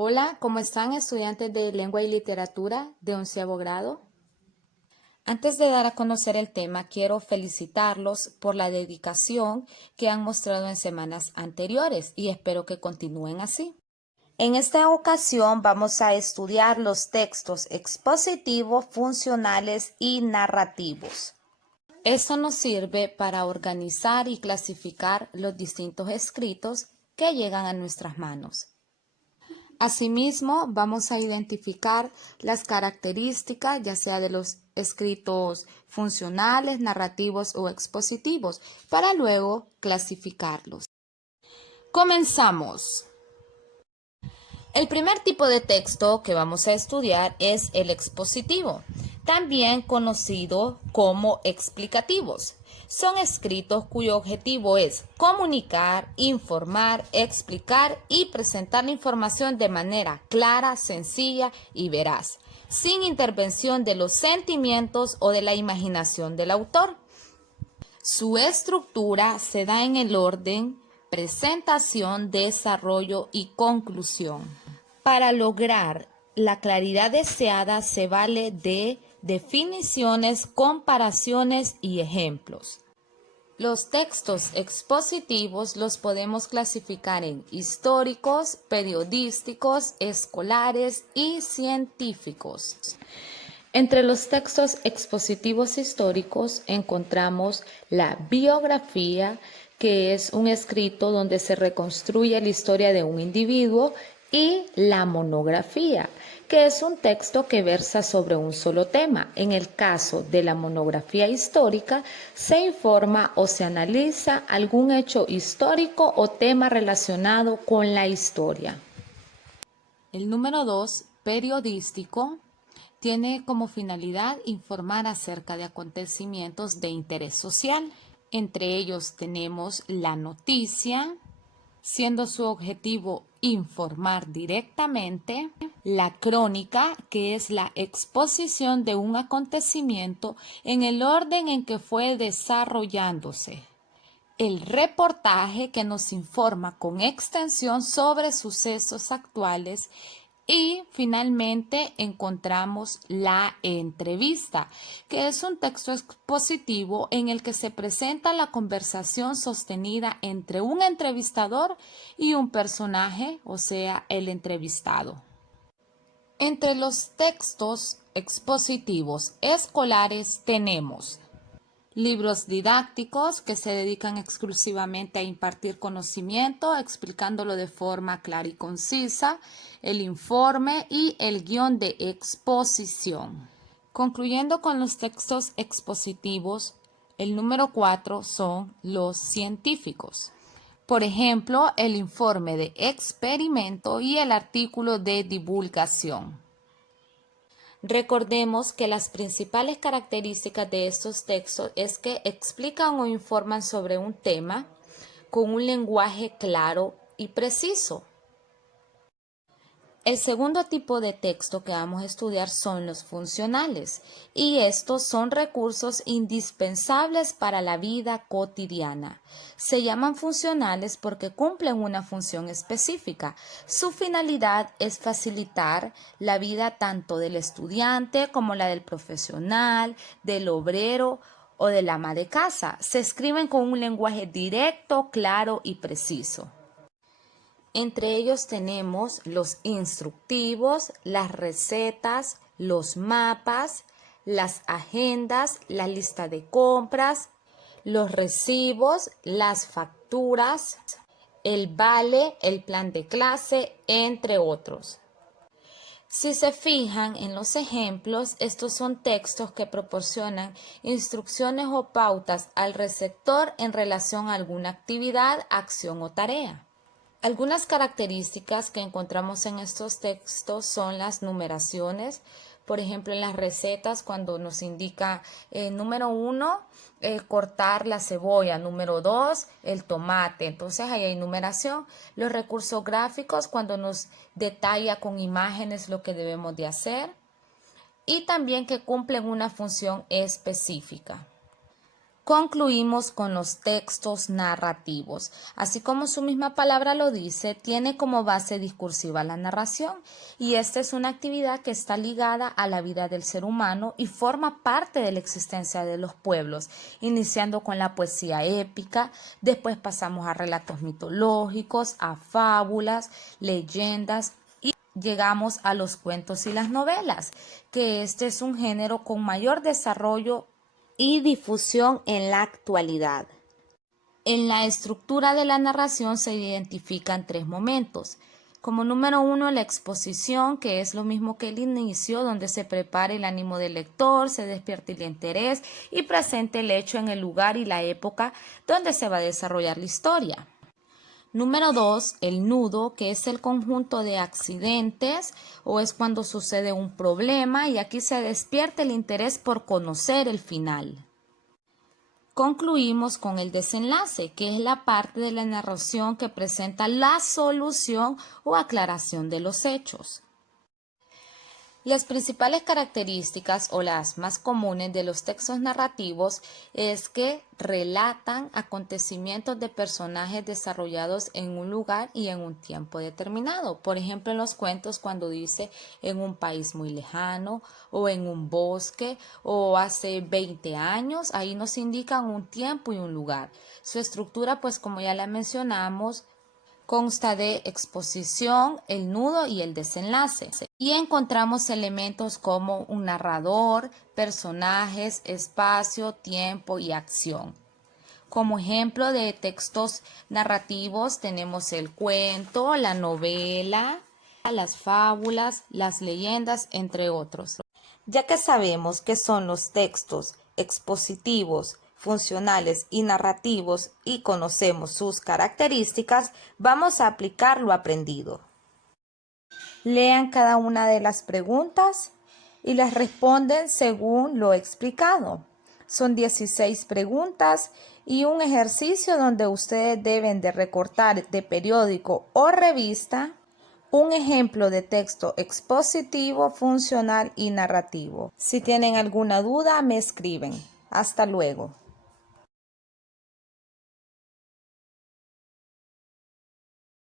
Hola, ¿cómo están estudiantes de Lengua y Literatura de 11º grado? Antes de dar a conocer el tema, quiero felicitarlos por la dedicación que han mostrado en semanas anteriores y espero que continúen así. En esta ocasión vamos a estudiar los textos expositivos, funcionales y narrativos. Esto nos sirve para organizar y clasificar los distintos escritos que llegan a nuestras manos. Asimismo, vamos a identificar las características, ya sea de los escritos funcionales, narrativos o expositivos, para luego clasificarlos. Comenzamos. El primer tipo de texto que vamos a estudiar es el expositivo, también conocido como explicativos. Son escritos cuyo objetivo es comunicar, informar, explicar y presentar la información de manera clara, sencilla y veraz, sin intervención de los sentimientos o de la imaginación del autor. Su estructura se da en el orden presentación, desarrollo y conclusión. Para lograr la claridad deseada se vale de definiciones, comparaciones y ejemplos. Los textos expositivos los podemos clasificar en históricos, periodísticos, escolares y científicos. Entre los textos expositivos históricos encontramos la biografía, que es un escrito donde se reconstruye la historia de un individuo, y la monografía, que es un texto que versa sobre un solo tema. En el caso de la monografía histórica, se informa o se analiza algún hecho histórico o tema relacionado con la historia. El número 2, periodístico, tiene como finalidad informar acerca de acontecimientos de interés social. Entre ellos tenemos la noticia, siendo su objetivo informar directamente; la crónica, que es la exposición de un acontecimiento en el orden en que fue desarrollándose; el reportaje, que nos informa con extensión sobre sucesos actuales; y finalmente encontramos la entrevista, que es un texto expositivo en el que se presenta la conversación sostenida entre un entrevistador y un personaje, o sea, el entrevistado. Entre los textos expositivos escolares tenemos libros didácticos que se dedican exclusivamente a impartir conocimiento, explicándolo de forma clara y concisa; el informe y el guión de exposición. Concluyendo con los textos expositivos, el número 4 son los científicos. Por ejemplo, el informe de experimento y el artículo de divulgación. Recordemos que las principales características de estos textos es que explican o informan sobre un tema con un lenguaje claro y preciso. El segundo tipo de texto que vamos a estudiar son los funcionales, y estos son recursos indispensables para la vida cotidiana. Se llaman funcionales porque cumplen una función específica. Su finalidad es facilitar la vida tanto del estudiante como la del profesional, del obrero o del ama de casa. Se escriben con un lenguaje directo, claro y preciso. Entre ellos tenemos los instructivos, las recetas, los mapas, las agendas, la lista de compras, los recibos, las facturas, el vale, el plan de clase, entre otros. Si se fijan en los ejemplos, estos son textos que proporcionan instrucciones o pautas al receptor en relación a alguna actividad, acción o tarea. Algunas características que encontramos en estos textos son las numeraciones. Por ejemplo, en las recetas, cuando nos indica número 1, cortar la cebolla; número 2, el tomate. Entonces ahí hay numeración. Los recursos gráficos, cuando nos detalla con imágenes lo que debemos de hacer. Y también que cumplen una función específica. Concluimos con los textos narrativos. Así como su misma palabra lo dice, tiene como base discursiva la narración, y esta es una actividad que está ligada a la vida del ser humano y forma parte de la existencia de los pueblos, iniciando con la poesía épica, después pasamos a relatos mitológicos, a fábulas, leyendas y llegamos a los cuentos y las novelas, que este es un género con mayor desarrollo y difusión en la actualidad. En la estructura de la narración se identifican tres momentos. Como número uno, la exposición, que es lo mismo que el inicio, donde se prepara el ánimo del lector, se despierta el interés y presenta el hecho en el lugar y la época donde se va a desarrollar la historia. Número 2, el nudo, que es el conjunto de accidentes o es cuando sucede un problema y aquí se despierta el interés por conocer el final. Concluimos con el desenlace, que es la parte de la narración que presenta la solución o aclaración de los hechos. Las principales características o las más comunes de los textos narrativos es que relatan acontecimientos de personajes desarrollados en un lugar y en un tiempo determinado. Por ejemplo, en los cuentos cuando dice en un país muy lejano o en un bosque o hace 20 años, ahí nos indican un tiempo y un lugar. Su estructura, pues como ya la mencionamos, consta de exposición, el nudo y el desenlace. Y encontramos elementos como un narrador, personajes, espacio, tiempo y acción. Como ejemplo de textos narrativos tenemos el cuento, la novela, las fábulas, las leyendas, entre otros. Ya que sabemos qué son los textos expositivos, funcionales y narrativos y conocemos sus características, vamos a aplicar lo aprendido. Lean cada una de las preguntas y las responden según lo explicado. Son 16 preguntas y un ejercicio donde ustedes deben de recortar de periódico o revista un ejemplo de texto expositivo, funcional y narrativo. Si tienen alguna duda, me escriben. Hasta luego.